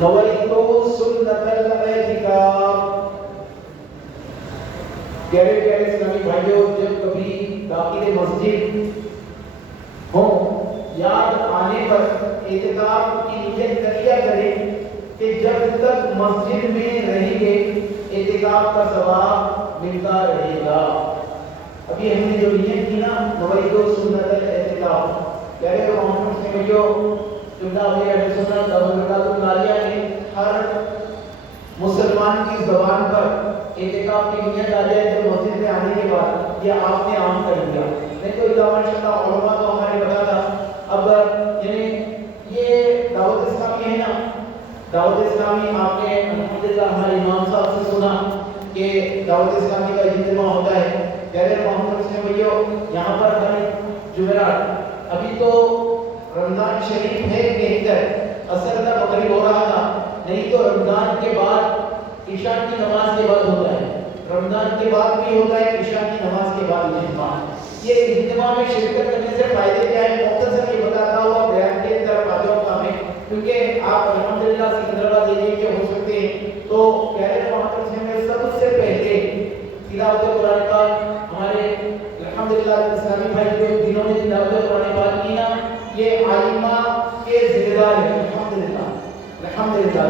نویتو سنت الاعتکاف. پیارے پیارے اسلامی بھائیوں، جب کبھی داخل مسجد ہوں، یاد آنے پر اعتکاف کی نیت کیا کریں کہ جب تک مسجد میں رہیں گے اعتکاف کا ثواب ملتا رہے گا. ابھی ہم نے جو نیت کی نا نویتو سنت الاعتکاف، پیارے کانفرنس میں جو جملہ ہے سنت برکات العالیہ نے ہر مسلمان کی زبان پر اعتکاف کی نیت آ جائے تو مسجد میں آنے کے بعد یہ آپ نے عام کر دیا. نہیں تو علامہ شاہ علماء تو ہمارے بتا تھا. اب یعنی یہ دعوت اسلامی ہے نا، دعوت اسلامی آپ نے الحمدللہ ہمارے امام صاحب سے سنا کہ دعوت اسلامی کا اجتماع ہوتا ہے. پیارے محمد سے بھائیو، یہاں پر ہر جمعرات، ابھی تو رمضان شریف ہے بہتر، اثر کا مغرب ہو رہا تھا، نہیں تو رمضان کے بعد عشاء کی نماز کے بعد ہوتا ہے. رمضان کے بعد بھی ہوتا ہے، عشاء کی نماز کے بعد اجتماع. یہ اجتماع میں شرکت کرنے سے فائدے کیا ہے؟ مختصر یہ بتاتا ہوا بیان کے طرف آ جاؤں گا میں، کیونکہ آپ الحمدللہ سکندرآباد ایریا کے ہو سکتے ہیں. تو پیارے محترم سے میں سب سے پہلے تلاوت قرآن پاک ہمارے الحمدللہ اسلامی بھائی جو دنوں میں تلاوت قرآن پاک کی نا، یہ عالمہ کے ذمہ دار ہے. الحمدللہ الحمدللہ.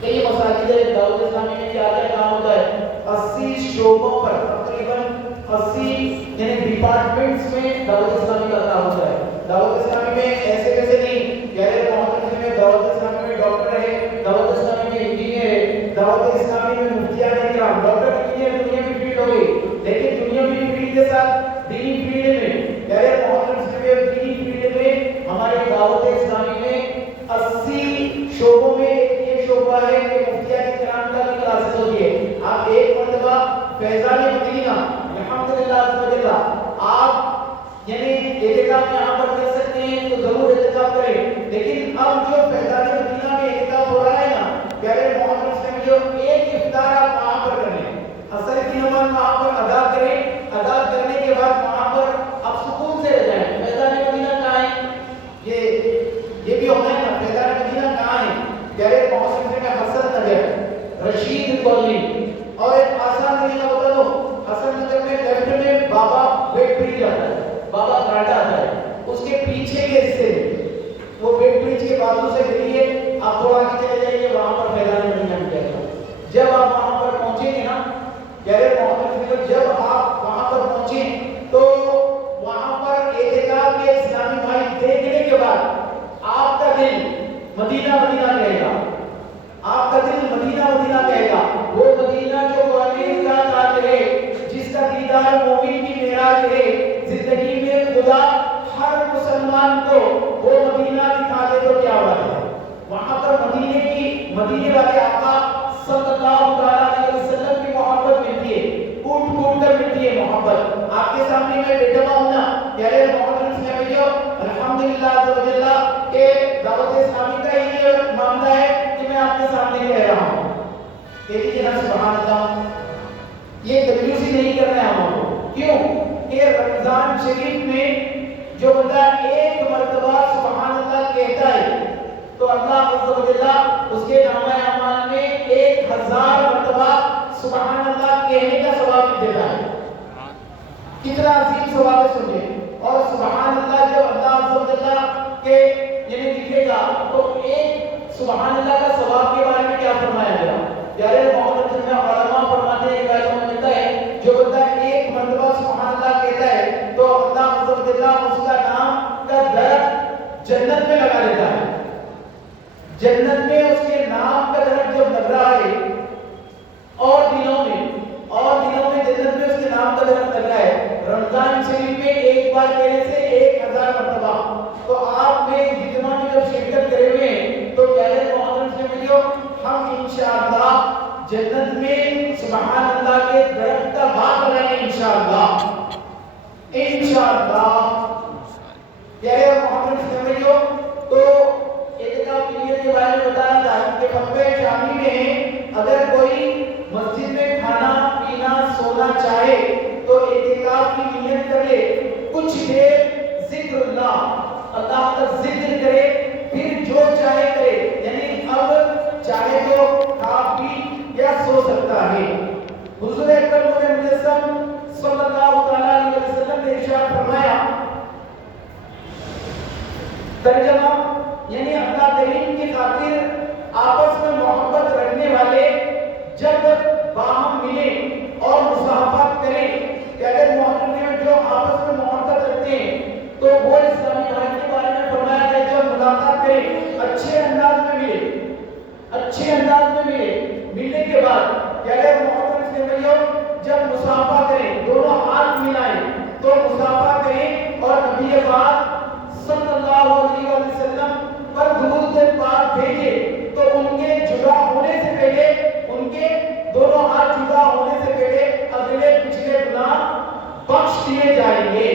کئی مساجد دعوت اسلامی میں کیا کیا کام ہوتا ہے؟ 80 شعبوں پر تقریباً 80 یعنی ڈپارٹمنٹس میں دعوت اسلامی کا کام ہوتا ہے. دعوت اسلامی میں ایسے ویسے نہیں، غیر محترم میں دعوت اسلامی میں ڈاکٹر ہے، دعوت اسلامی میں انجینئر ہے، دعوت اسلامی میں مفتیان کرام. ڈاکٹر انجینئر دنیا کی فیلڈ ہو گئی، لیکن دنیا کی فیلڈ کے ساتھ دینی فیلڈ میں، غیر محترم میں دینی فیلڈ میں ہمارے دعوت اسلامی میں 80 شعبوں میں یہ شعبہ ہے کہ مفتیان کرام کا بھی کلاسز ہوتی ہے. آپ ایک مرتبہ فیضان مدینہ الحمدللہ آپ یعنی اعتکاف یہاں پر کر سکتے ہیں تو ضرور اعتکاف کریں. لیکن اب جو فیضان مدینہ میں اعتکاف ہو رہا ہے نا، پیارے محترم سے جو ایک افطار آپ وہاں پر کریں، عصر کی نماز وہاں پر ادا کریں، ادا کرنے کے بعد وہاں پر آپ سکون سے رہ جائیں. فیضان مدینہ کہاں ہے؟ یہ بھی ہونا ہے نا، فیضان مدینہ کہاں ہے؟ پیارے محترم سے میں حسن نگر، رشید کالونی، اور ایک آسان طریقہ بتا دو، حسن نگر میں لیفٹ میں بابا ویٹ بریج آتا ہے، بابا گھاٹا آتا ہے، اس کے پیچھے کے حصے میں وہ ویٹ بریج کے بازو سے گلی ہے. آپ تھوڑا آگے چلے جائیے، وہاں پر فیضان مدینہ میں کہتا ہوں. جب آپ وہاں پر پہنچیں گے نا، پیارے محترم، جب آپ وہاں پر پہنچیں تو وہاں پر اعتکاف کے اسلامی بھائی دیکھنے کے بعد آپ کا دل مدینہ مدینہ کہے گا، آپ کا دل مدینہ مدینہ کہے گا. وہ مدینہ جو قرآن کا تاج ہے، جس کا دیدار مومن کی معراج ہے. زندگی میں خدا ہر مسلمان کو وہ مدینہ دکھا دے تو کیا بات ہے. وہاں پر مدینے والے آقا صلی اللہ علیہ وسلم کی محبت ملتی ہے، کوٹ کوٹ کر ملتی ہے محبت. آپ کے سامنے میں بیٹھا ہوں نا، پیارے محترم سے جو الحمدللہ کہ دعوت اسلامی کا یہ معاملہ ہے کہ میں آپ کے سامنے کہہ رہا ہوں. دیکھیے نا سبحان اللہ، یہ تجویزی نہیں کرنا ہے ہم کو. کیوں کہ رمضان شریف میں جو بندہ ایک مرتبہ سبحان اللہ کہتا ہے تو اللہ عز و جل اس کے نامہ اعمال میں 1000 مرتبہ سبحان اللہ کہنے کا ثواب دیتا ہے. کتنا عظیم ثواب ہے سنیے. اور سبحان اللہ جب اللہ عز و جل کے یعنی لکھے گا تو ایک سبحان اللہ کا ثواب کے بارے میں کیا فرمایا گیا؟ پیارے محترم میں علماء فرماتے ہیں کہ ملتا ہے جو بندہ ایک مرتبہ سبحان اللہ کہتا ہے تو اللہ عز و جل اس کا نام کا درخت جنت میں لگا دیتا ہے. جنت میں اس کے نام کا درخت جب لگ رہا ہے اور دنوں میں جنت میں اس کے نام کا درخت لگ رہا ہے، رمضان شریف میں ایک بار کہنے سے 1000 مرتبہ. تو آپ میں اجتماع میں جب شرکت کرے ہوئے ہیں تو پیارے محترم سے ملیو، ہم انشاءاللہ جنت میں سبحان اللہ کے درخت کا باغ بنائیں گے انشاءاللہ. پیارے محترم سے ملیو، تو اعتکاف کی نیت کے بارے میں بتانا تھا کہ فتوی شامی میں اگر کوئی مسجد میں کھانا پینا سونا چاہے تو اعتکاف کی نیت کر لے، کچھ دیر ذکر اللہ کا ذکر کرے، پھر جو چاہے کرے. حضور اکرم مجسم صلی اللہ علیہ وسلم نے ارشاد فرمایا، ترجمہ یعنی اللہ کریم کی خاطر آپس میں محبت رکھنے والے جب باہم ملیں اور مصاحبت کریں کہ اگر محبت میں جو آپس میں محبت رکھتے ہیں تو وہ اسلامی بھائی کے بارے میں فرمایا کہ جب ملاقات کریں اچھے انداز میں ملے، اچھے انداز میں ملے، ملنے کے بعد کہ اگر محبت سے بھائیوں جب مصافحہ کریں دونوں ہاتھ ملائیں تو مصافحہ کریں اور نبی پاک صلی اللہ علیہ وسلم پر درود پاک بھیجے تو ان کے جدا ہونے سے پہلے، ان کے دونوں ہاتھ جدا ہونے سے پہلے اگلے پچھلے گناہ بخش دیے جائیں گے۔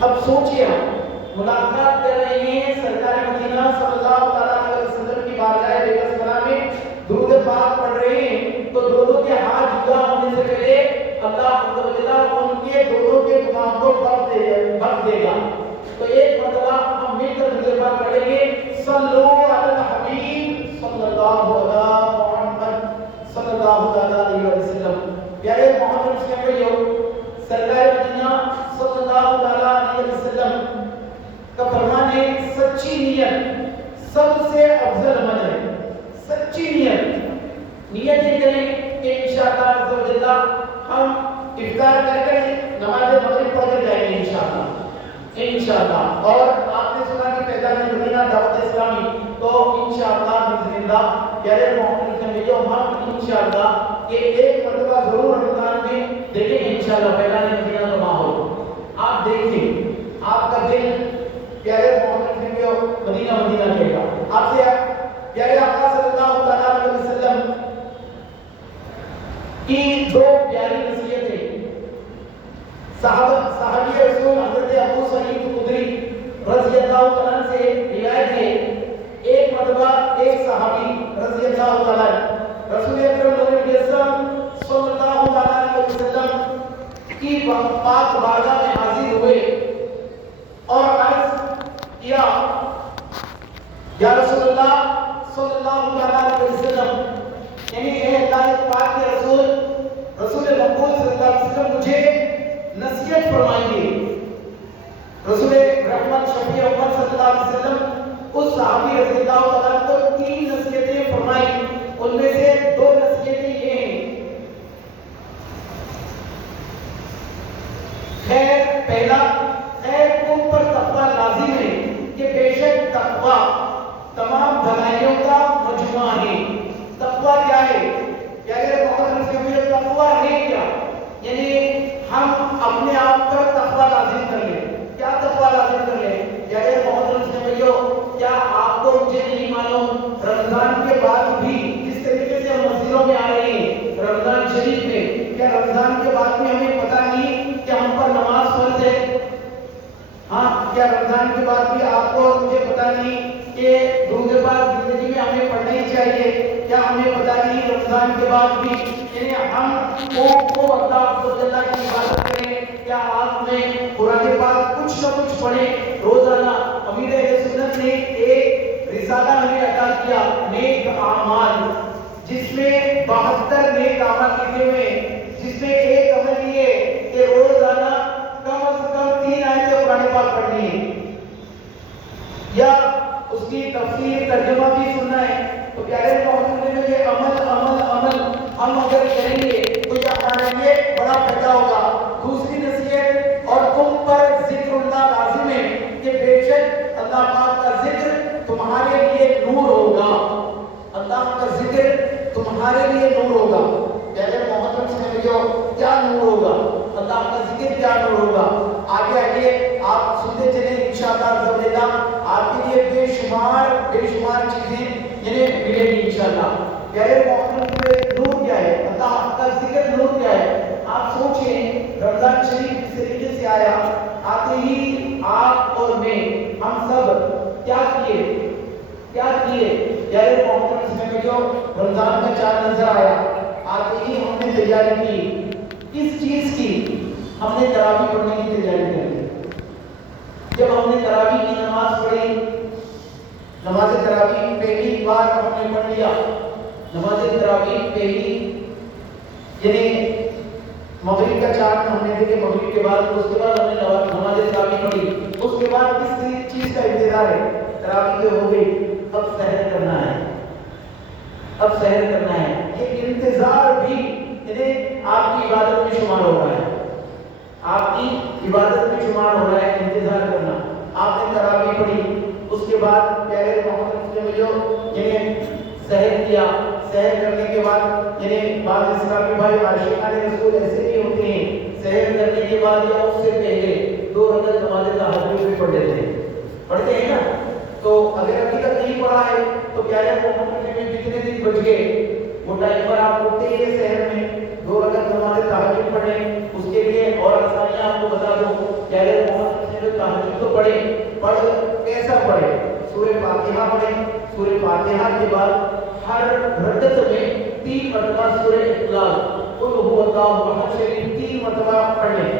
اب سوچئے ملاقات کر رہے ہیں سرکار مدینہ صلی اللہ علیہ وسلم کی بارگاہ بیگسرا میں درود پاک پڑھ رہے ہیں تو دونوں کے ہاتھ جدا ہونے سے پہلے اللہ عز و جل ان کے دونوں کے گناہوں کو بخش دے گا۔ تو ایک مرتبہ ہم مل کر درود پاک پڑھیں گے، صلو علی الحبیب صلی اللہ علیہ محمد صلی اللہ علیہ وسلم۔ پیارے محمد سے بھائیو، سرکار مدینہ صلی اللہ علیہ وسلم کا فرمان ہے سچی نیت سب سے افضل عمل ہے۔ سچی نیت یہ کریں کہ انشاءاللہ عز و جل ہم افطار کر کے نماز مغرب پڑھ کر جائیں گے انشاءاللہ۔ اور آپ نے سنا کہ پیدا مدینہ دعوت اسلامی، تو انشاءاللہ بسم اللہ پیارے محمد نے جو ہم انشاءاللہ کہ ایک مرتبہ ضرور رمضان میں دیکھیں انشاءاللہ پیدا مدینہ کا ماحول آپ دیکھیں، آپ کا دل پیارے محمد نے جو مدینہ مدینہ کہے گا۔ آپ سے پیارے آقا صلی اللہ علیہ وسلم کی دو پیاری نصیحتیں صحابی رسول حضرت ابو سعید خدری رضی اللہ عنہ سے روایت ہے، ایک مرتبہ ایک صحابی رضی اللہ عنہ رسول اکرم صلی اللہ علیہ وسلم کی پاک بارگاہ میں حاضر ہوئے اور عرض کیا، یا رسول اللہ صلی اللہ علیہ وسلم، یعنی اے اللہ پاک کے رسول مقبول صلی اللہ علیہ وسلم مجھے نصیحت فرمائیے۔ رسول رحمت شفیع امت صلی اللہ علیہ وسلم اس صحابی رضی اللہ عنہ کو تین نصیحتیں فرمائی، ان میں سے دو نصیحتیں یہ ہیں۔ خیر پہلا، خیر تم پر تقوی لازم ہے کہ بے شک تقوی تمام بھلائیوں کا مجموعہ ہے۔ تقوی کیا ہے؟ پیارے محمد سے تقوی ہے کیا؟ یعنی ہم اپنے آپ پر تقوی لازم کر لیں۔ کیا تقوی لازم کر لیں؟ پیارے محمد سے بھائیو، کیا آپ کو مجھے نہیں معلوم رمضان کے بعد بھی جس طریقے سے ہم مسجدوں میں آ رہے ہیں رمضان شریف میں، کیا رمضان کے بعد میں ہمیں پتہ نہیں کہ ہم پر نماز فرض ہے؟ ہاں، کیا رمضان کے بعد بھی آپ کو مجھے پتہ نہیں کہ درود پاک زندگی میں ہمیں پڑھنا ہی چاہیے؟ کیا ہمیں پتہ نہیں رمضان کے بعد بھی یعنی ہم کو اللہ عزوجل کی عبادت کریں؟ کیا آپ میں قرآن پاک کچھ نہ کچھ پڑھیں روزانہ؟ امیر اہل سنت نے ایک رسالہ ہمیں عطا کیا نیک اعمال، جس میں 72 نیک اعمال لکھے ہوئے ہیں، جس میں ایک عمل یہ ہے کہ روزانہ کم از کم 3 آیتیں قرآن پاک پڑھنی ہے یا اس کی تفسیر ترجمہ بھی سننا ہے۔ تو پیارے محمد نے یہ عمل ہم اگر کریں گے تو یہ ہمارے لیے بڑا فائدہ ہوگا۔ دوسری نصیحت، اور تم پر ذکر اللہ لازم ہے کہ بے شک اللہ پاک کا ذکر تمہارے لیے نور ہوگا۔ اللہ کا ذکر تمہارے لیے نور ہوگا۔ پیارے محمد سے جو کیا نور ہوگا؟ اللہ کا ذکر کیا نور ہوگا؟ آگے آگے آپ سنتے چلیں انشاءاللہ عز و جل آپ کے لیے بے شمار چیزیں یعنی ملے گی انشاءاللہ۔ پیارے محمد میں نور کیا ہے؟ اللہ کا ذکر نور کیا ہے؟ آپ سوچیں رمضان شریف کس طریقے سے آیا، آتے ہی آپ اور میں ہم سب کیا کیے؟ پیارے محمد میں جو رمضان کا چاند نظر آیا آتے ہی ہم نے تیاری کی۔ کس چیز کی؟ ہم نے تراویح پڑھنے کی تیاری کی۔ جب ہم نے تراویح کی نماز پڑھی، نماز تراویح پہلی بار ہم نے پڑھ لیا، نماز تراویح پہلی یعنی مغرب کا چاند ہم نے دیکھے، مغرب کے بعد اس کے بعد ہم نے نماز تراویح پڑھی، اس کے بعد کس چیز کا انتظار ہے؟ تراویح تو ہو گئی، اب سحر کرنا ہے، اب سحر کرنا ہے۔ یہ انتظار بھی آپ کی عبادت میں شمار ہو رہا ہے، آپ کی عبادت میں شمار ہو رہا ہے انتظار کرنا۔ آپ نے تراویح پڑھی، اس کے بعد پیارے محمد نے جو سحر کیا، سحر کرنے کے بعد بعض اسلامی بھائی عاشقان رسول ایسے بھی ہوتے ہیں، سحر کرنے کے بعد یا اس سے پہلے 2 رکعت نماز تہجد بھی پڑھ لیتے ہیں، پڑھتے ہیں نا۔ تو اگر ابھی تک نہیں پڑھا ہے تو پیارے محمد میں کتنے دن بچ گئے؟ وہ ٹائم پر آپ اٹھتے ہی سحر میں 2 رکعت نماز تہجد پڑھیں۔ اس کے لیے اور آسانیاں آپ کو بتا دوں، پیارے محمد نے تہجد تو پڑھے، پڑھ کیسا پڑھے؟ سورہ فاتحہ پڑھیں، سورہ فاتحہ کے بعد ہر رکعت میں 3 مرتبہ سورہ اخلاص قل هو اللہ احد شریف 3 مرتبہ پڑھ لیں۔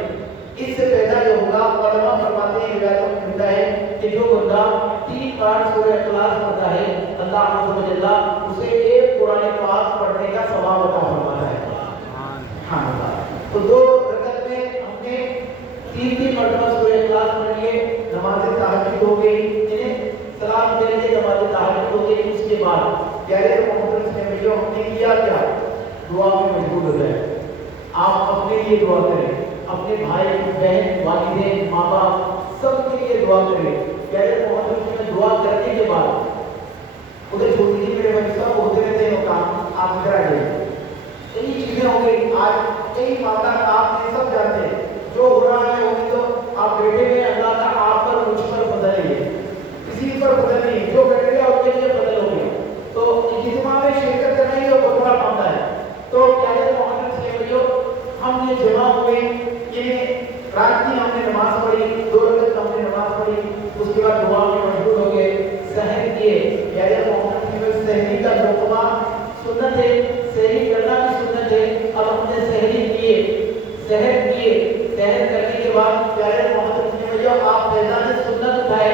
اس سے پہلا جو ہوگا، علماء فرماتے ہیں، روایتوں میں ملتا ہے کہ جو بندہ 3 بار سورہ اخلاص پڑھتا ہے، اللہ عز و جل اسے ایک قرآن پاک پڑھنے کا ثواب عطا فرماتا ہے۔ سبحان اللہ۔ تو 2 رکعت میں ہم نے 3 مرتبہ سورہ اخلاص پڑھ لیے، نماز تہجد ہو گئی، سلام دے کے نماز تہجد ہو گئی۔ اس کے بعد پیارے محمد نے جو ہم نے کیا کیا؟ دعا میں مشغول ہو جائے۔ آپ اپنے لیے دعا کریں، اپنے بھائی بہن والدین ماں باپ سب کے لیے دعا کریں۔ پیارے محمد نے دعا کرنے کے بعد ادھر چھوٹی جی میرے بھائی صاحب ہوتے رہتے ہیں کام، آپ ادھر آ جائیں۔ کئی چیزیں ہو گئی آج، کئی معاملات آپ نے سب جانتے ہیں، جو ہو رہا ہے ہوگی تو آپ بیٹھے ہوئے، اللہ کا آپ پر مجھ پر فضل ہے، کسی پر فضل نہیں، جو بیٹھے گا اس کے لیے فضل ہو گیا۔ تو اجتماع میں شرکت کرنا ہی تو بہت بڑا معاملہ ہے۔ تو پیارے محمد سے بھائیو، ہم نے جمع ہوئے، رات کی ہم نے نماز پڑھی، 2 رکعت ہم نے نماز پڑھی، اس کے بعد دعا میں مشغول ہو گئے، سحر کیے۔ پیارے محمد کی سحری کا لقمہ سنت ہے، سحری کرنا بھی سنت ہے۔ اب ہم نے سحری کیے، سحر کیے، سحر کرنے کے بعد پیارے محمد کی بھائیو آپ فیضان سنت اٹھائے،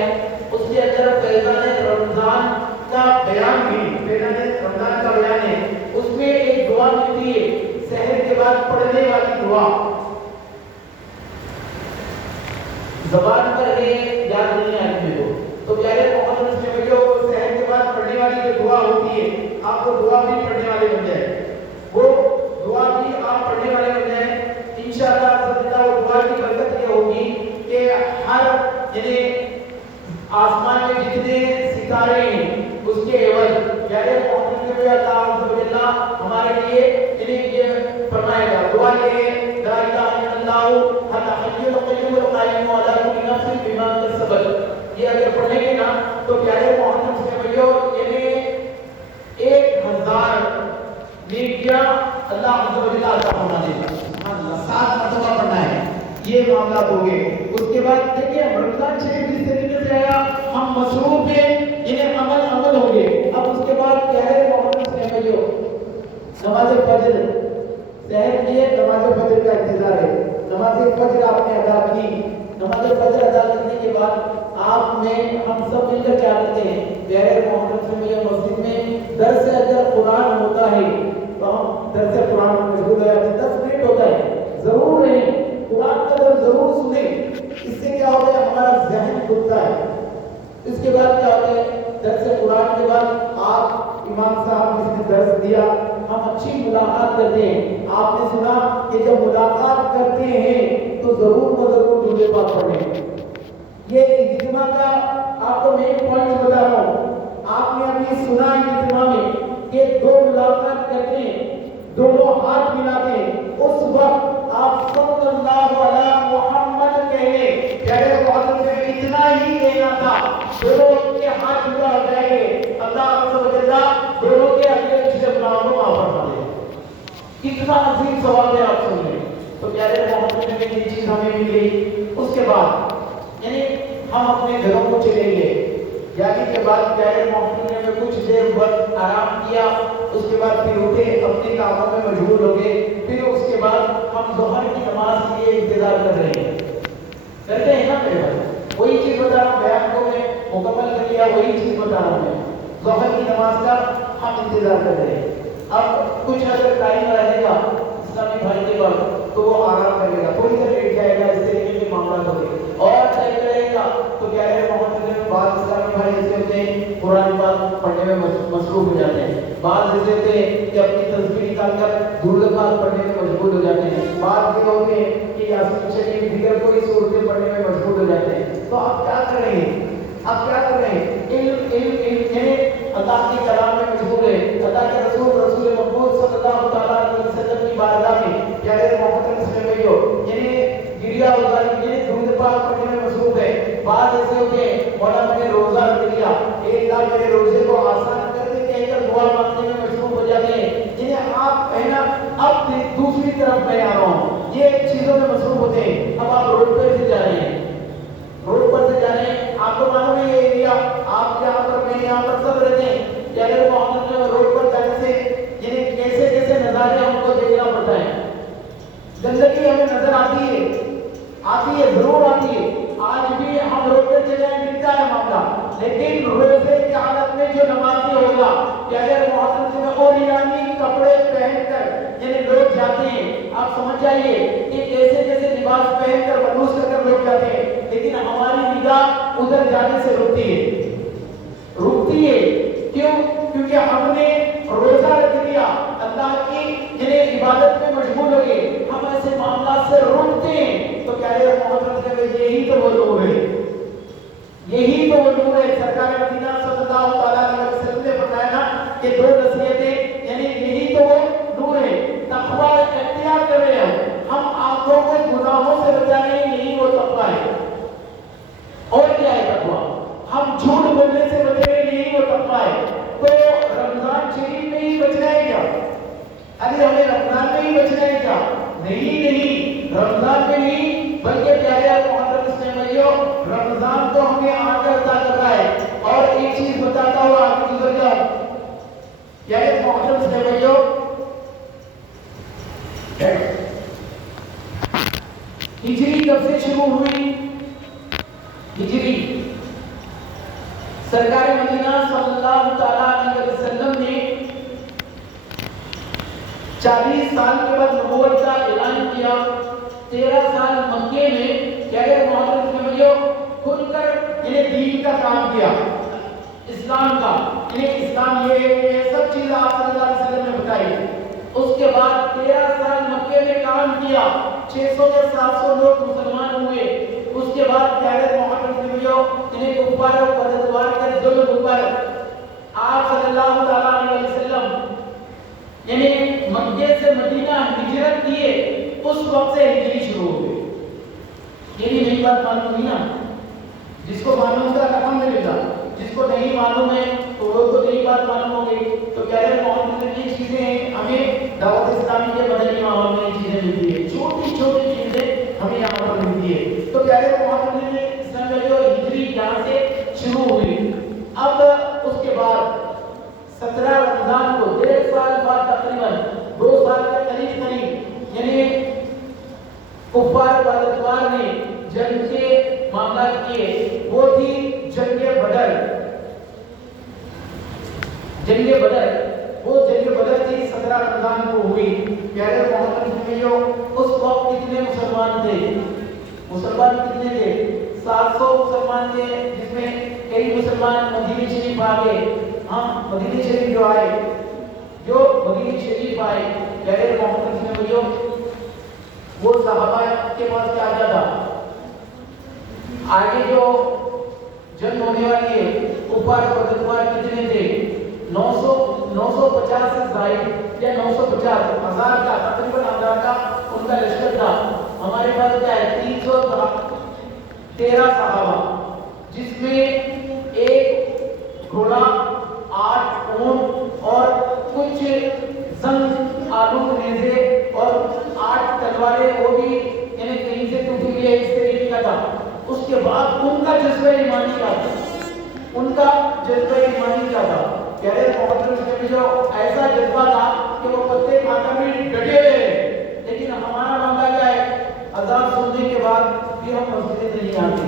اس کے اندر فیضان رمضان کا بیان بھی، فیضان رمضان کا بیان ہے، اس میں ایک دعا ملتی ہے سحر کے بعد پڑھنے والی دعا، زبان پر ہے، یاد نہیں آتی میرے کو۔ تو پیارے محمد نے جو سحر کے بعد پڑھنے والی جو دعا ہوتی ہے، آپ کو دعا بھی پڑھنے والے بن جائے، وہ دعا بھی آپ پڑھنے والے بن جائیں انشاءاللہ۔ وہ دعا کی برکت یہ ہوگی کہ ہر آسمان میں جتنے ستارے ہیں اس کے عوض پیارے محمد نے اللہ عز و جل ہمارے لیے یہ فرمائے گا۔ دعا یہ ہے، لا الہ الا اللہ الحی القیوم القائم علی کل نفس بما کسبت۔ یہ اگر پڑھیں گے نا تو پیارے محمد سے بھائیو 1000 نیکیاں اللہ عز و جل عطا فرما دے گا۔ سبحان اللہ، 7 مرتبہ پڑھنا ہے، یہ معاملات ہو گئے۔ اس کے بعد دیکھیے رمضان شریف جس طریقے سے آیا، ہم مصروف ہیں، عمل ہو گئے۔ اب اس کے بعد پیارے محمد سے بھائیو نماز فجر، سحر کیے، نماز فجر کا انتظار ہے، نماز فجر آپ نے ادا کی۔ نماز فجر ادا کرنے کے بعد آپ میں ہم سب مل کر کیا کرتے ہیں؟ پیارے محمد سے بھائیو مسجد میں درس اگر قرآن ہوتا ہے تو ہم درس قرآن میں مشغول ہو جاتے ہیں، 10 منٹ ہوتا ہے، ضرور نہیں قرآن کا درس ضرور سنیں، اس سے کیا ہوتا ہے؟ ہمارا ذہن کھلتا ہے۔ اس کے بعد کیا ہوتا ہے؟ درس قرآن کے بعد آپ امام صاحب جس نے درس دیا، ہم اچھی ملاقات کرتے ہیں۔ آپ نے سنا کہ جب ملاقات کرتے ہیں تو ضرور درود پاک پڑھیں۔ یہ اجتماع کا آپ کو مین پوائنٹ بتا رہا ہوں۔ آپ نے ابھی سنا اجتماع میں کہ 2 ملاقات کرتے ہیں، دونوں ہاتھ ملاتے ہیں، اس وقت آپ صلی اللہ علیہ محمد کہنے، پیارے محمد میں اتنا ہی کہنا تھا، دونوں کے ہاتھ جدا ہو جائیں گے، اللہ عز و جل دونوں کے اگلے پچھلے گناہوں کو معاف فرما دے گا۔ کتنا عظیم ثواب ہے، آپ سن لیں۔ تو پیارے محمد میں یہ چیز ہمیں مل گئی۔ اس کے بعد ہم اپنے گھروں کو چلیں گے، یعنی کے بعد پیارے محمد نے کچھ دیر وقت آرام کیا، اس کے بعد پھر اٹھے، اپنے کاموں میں مشغول ہو گئے، پھر اس کے بعد ہم ظہر کی نماز کے لیے انتظار کر رہے ہیں، کرتے ہیں نا میرے بھائی؟ وہی چیز بتا رہا ہوں، بیان کو میں مکمل کر لیا، وہی چیز بتا رہا ہوں میں، ظہر کی نماز کا ہم انتظار کر رہے ہیں۔ اب کچھ اگر ٹائم رہے گا اسلامی بھائی کے بعد تو وہ آرام کرے گا، تھوڑی دیر لیٹ جائے گا، اس طریقے کے معاملات ہوتے ہیں اور طے کرے گا تو کیا ہے محمد نے بعض اسلامی بھائی ایسے ہوتے ہیں قرآن پاک پڑھنے میں مصروف ہو جاتے ہیں، بعض ایسے ہوتے ہیں کہ اپنی تصویر نکال کر درود پاک پڑھنے میں مشغول ہو جاتے ہیں، بعض یہ ہوتے ہیں کہ یاسین شریف دیگر کوئی صورتیں پڑھنے میں مشغول ہو جاتے ہیں. تو آپ کیا کر رہے ہیں؟ آپ کیا کر رہے ہیں؟ علم علم علم اللہ کے کلام میں مشغول ہے، اللہ کے رسول مقبول صلی اللہ تعالیٰ علیہ وسلم کی بارگاہ میں پیارے محمد صلی اللہ علیہ وسلم یعنی گریا ازاری یعنی درود پاک پڑھنے میں مصروف ہے. بعض ایسے ہوتے ہیں مولا میں نے روزہ رکھ لیا، ایک اللہ میرے روزے کو آسان کر دے کہہ کر دعا مانگنے میں مشغول ہو جاتے ہیں. جنہیں آپ کہنا اب دوسری طرف میں آ رہا ہوں، یہ چیزوں میں مصروف ہوتے ہیں. اب آپ روڈ پہ سے جا رہے ہیں، روڈ پر سے جا رہے ہیں، آپ کو معلوم ہے یہ ایریا آپ یہاں پر میں یہاں پر سب رہتے ہیں. اگر محمد نے روڈ پر جانے سے یعنی کیسے کیسے نظارے ہم کو دیکھنا پڑتا ہے. گندگی ہمیں نظر آتی ہے ضرور آتی ہے. آج بھی ہم روڈ پر چلے ملتا ہے معاملہ، لیکن روزے کی حالت میں جو نمازی ہوگا کہ اگر محمد میں اور ایرانی کپڑے پہن کر یعنی لوگ جاتے ہیں، آپ سمجھ جائیے کہ کیسے کیسے لباس پہن کر بلوز کر لوگ جاتے ہیں، لیکن ہماری نگاہ ادھر جانے سے رکتی ہے. کیوں؟ کیونکہ ہم نے روزہ رکھ لیا، اللہ کی یعنی عبادت میں مشغول ہو گئے، ہم ایسے معاملات سے رکتے ہیں. تو کیا ہے محمد نے یہی تو وہ نور ہے، یہی تو وہ نور ہے. سرکار مدینہ صلی اللہ علیہ وسلم نے فرمایا نا کہ دو نصیحتیں یعنی یہی تو وہ نور ہے. تقویٰ اختیار کر رہے ہیں ہم آنکھوں کو گناہوں سے بچانے، یہی وہ تقویٰ ہے. اور کیا ہے تقویٰ؟ ہم جھوٹ بولنے سے بچے، یہی وہ تقویٰ ہے. تو رمضان شریف میں ہی بچنا ہے کیا؟ ارے ہمیں رمضان میں ہی بچنا ہے کیا؟ نہیں، رمضان میں نہیں بلکہ پیارے محمد صلی اللہ علیہ وسلم رمضان تو ہمیں آگے عطا کر رہا ہے. اور ایک چیز بتاتا ہوا آگے گزر جاؤ، پیارے محمد صلی اللہ علیہ وسلم ہجری کب سے شروع ہوئی؟ ہجری سرکار مدینہ صلی اللہ تعالیٰ علیہ وسلم نے 40 سال کے بعد نبوت کا اعلان کیا. 13 سال مکے میں کیا ہے محمد صلی اللہ علیہ وسلم کھل کر انہیں دین کا کام کیا، اسلام کا انہیں اسلام یہ سب چیزیں آپ صلی اللہ علیہ وسلم نے بتائی. اس کے بعد 13 سال مکے میں کام کیا، 600 یا 700 لوگ مسلمان ہوئے. اس کے بعد پیارے محمد صلی اللہ علیہ وسلم انہیں کفار و بددوار کے ظلم پر آپ صلی اللہ تعالیٰ علیہ وسلم یعنی مکے سے مدینہ ہجرت کیے، اس وقت سے ہجری شروع ہو گئی. یہ بھی نئی بات معلوم نہیں نا، جس کو معلوم تھا الحمدللہ، جس کو نہیں معلوم ہے تو وہ تو نئی بات معلوم ہو گئی. تو پیارے محمد نے یہ چیزیں ہمیں دعوت اسلامی کے مدنی ماحول میں یہ چیزیں ملتی ہے، چھوٹی چھوٹی چیزیں ہمیں یہاں پر ملتی ہے. تو پیارے محمد نے اسلام میں جو ہجری یہاں سے شروع ہوئی. اب اس کے بعد 17 رمضان کو 1.5 سال بعد تقریباً 2 سال کے قریب یعنی کفار بددوار نے جنگ کے معاملات کیے. وہ تھی جنگ بدر. وہ جنگ بدر تھی 17 رمضان کو ہوئی. پیارے محمد نے اس وقت کتنے مسلمان تھے؟ مسلمان کتنے تھے؟ 700 مسلمان تھے، جس میں کئی مسلمان مدینہ شریف آ گئے. مدینہ شریف جو مدینہ شریف آئے پیارے محمد صلی اللہ علیہ وسلم وہ صحابہ کے پاس کیا تھا؟ آگے جو جنگ ہونے والی ہے کفار بددوار کتنے تھے؟ 950 سے زائد یا 950 ہزار کا تقریباً 1000 کا ان کا لشکر تھا. ہمارے پاس کیا ہے 313 صحابہ، جس میں ایک گھوڑا، 8 اونٹ اور کچھ زنگ آلود نیزے اور 8 تلواریں، وہ بھی یعنی کہیں سے ٹوٹی ہوئی ہے اس طریقے کا تھا. اس کے بعد ان کا جذبہ ایمانی کیا تھا؟ پیارے محمد میں جو ایسا جذبہ تھا کہ وہ پتے کھا کر بھی ڈٹے ہوئے. لیکن ہمارا معاملہ کیا ہے؟ اذان سننے کے بعد بھی ہم مسجد نہیں آتے.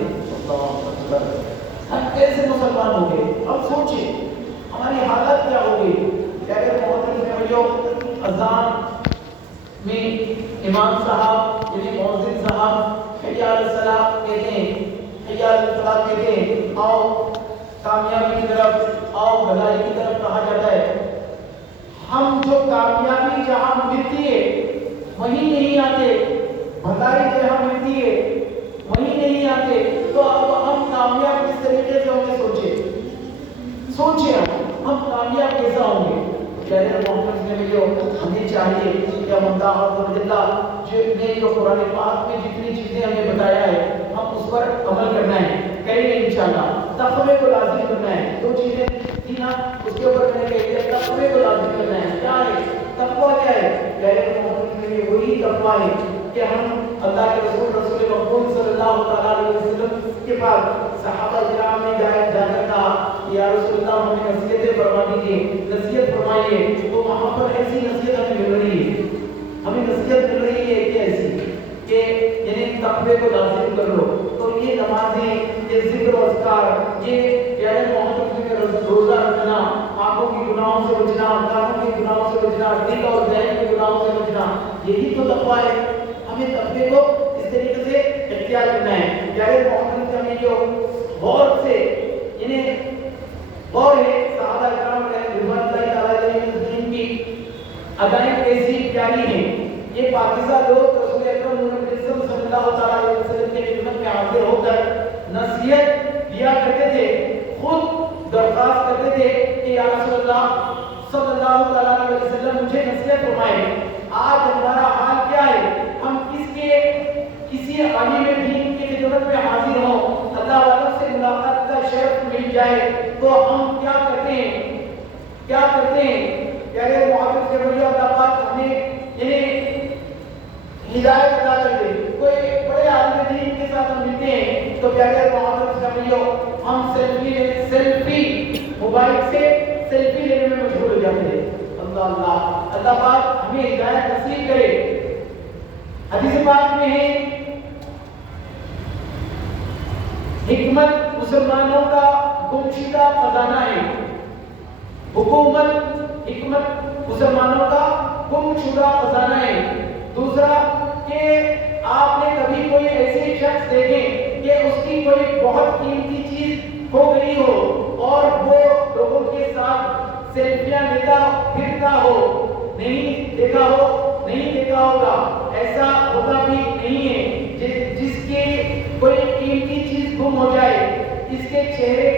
ہم کیسے مسلمان ہو گئے؟ اب سوچیں ہماری حالت کیا ہو گئی. پیارے محمد میں جو اذان میں کامیابی کی طرف آؤ، بھلائی کی طرف کہا جاتا ہے۔ ہم جو کامیابی جہاں ملتی ہے وہیں نہیں آتے، بھلائی جہاں ملتی ہے وہیں نہیں آتے، تو اب ہم کامیاب کس طریقے سے ہوں گے؟ سوچیں ہم کامیاب کیسا ہوں گے؟ پیارے محمد نے جو ہمیں چاہیے کہ ہم اللہ جو قرآن پاک میں جتنی چیزیں ہمیں بتایا ہے ہم اس پر عمل کرنا ہے، کریں گے انشاءاللہ۔ تقوی کو لازم کرنا ہے، دو چیزیں تھی نا اس کے اوپر میں نے کہہ دیا، تقوی کو لازم کرنا ہے۔ کیا ہے تقوی؟ کیا ہے؟ پیارے محمد نے وہی تقوی ہے کہ ہم اللہ کے رسول مقبول صلی اللہ علیہ وسلم کے پاس صحابہ کرام نے جا کر کہا یا رسول اللہ ہمیں نصیحت فرما دیجیے، نصیحت فرمائیے۔ تو وہاں پر ایسی نصیحت ہمیں مل رہی ہے، ہمیں نصیحت مل رہی ہے کہ ایسی کہ یعنی تقوی کو لازم کر لو۔ تو یہ نمازیں، یہ ذکر و اذکار، یہ پیارے محمد کے روزہ رکھنا، آنکھوں کی گناہوں سے بچنا، کانوں کے گناہوں سے بچنا، دل اور ذہن کے گناہوں سے بچنا، یہی تو تقوی ہے۔ ہمیں تقوی کو اس طریقے سے اختیار کرنا ہے۔ پیارے محمد کا جو غور سے یعنی غور ہے صحابہ کرام رضوان اللہ تعالی علیہم کی ادائیں کیسی پیاری ہیں۔ یہ پاکیزہ لوگ رسول اکرم صلی اللہ تعالی علیہ وسلم کے خدمت میں حاضر ہو کر نصیحت دیا کرتے تھے، خود درخواست کرتے تھے کہ یا رسول اللہ صلی اللہ تعالی علیہ وسلم مجھے نصیحت فرمائیں۔ آج ہمارا حال کیا ہے؟ ہم کسی عالم دین کی خدمت میں حاضر ہوں، اللہ والوں سے ملاقات کا شرف مل جائے تو ہم کیا کرتے ہیں؟ پیارے محافظ کے بڑی اللہ پاک ہمیں یعنی ہدایت عطا کر دے۔ کوئی بڑے عالم دین کے ساتھ ہم ملتے ہیں تو پیارے محافظ کے بڑی ہم سیلفی موبائل سے سیلفی لینے میں مشغول ہو جاتے ہیں۔ اللہ پاک ہمیں ہدایت نصیب کرے۔ حدیث پاک میں ہے حکمت مسلمانوں کا گمشدہ خزانہ ہے۔ حکمت مسلمانوں کا گمشدہ خزانہ ہے۔ دوسرا کہ آپ نے کبھی کوئی ایسے شخص دیکھے کہ اس کی کوئی بہت قیمتی چیز کھو گئی ہو اور وہ لوگوں کے ساتھ سیلفیاں لیتا پھرتا ہو؟ نہیں دیکھا ہوگا، ایسا ہوتا بھی نہیں ہے۔ جس کی کوئی قیمتی چیز گم ہو جائے اس کے چہرے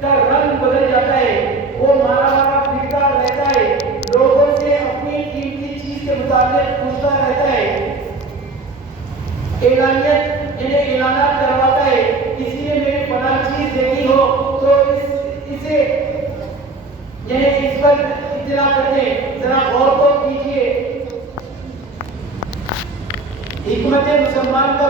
کا رنگ بدل جاتا ہے، وہ مارا پھرتا رہتا ہے، لوگوں سے اپنی قیمتی چیز کے متعلق پوچھتا رہتا ہے، اعلانات کرواتا ہے، کسی نے میری فلاں چیز دیکھی ہو تو اسے اس پر اطلاع کر دیں، ذرا غور کو کیجیے۔ حکمت مسلمان کا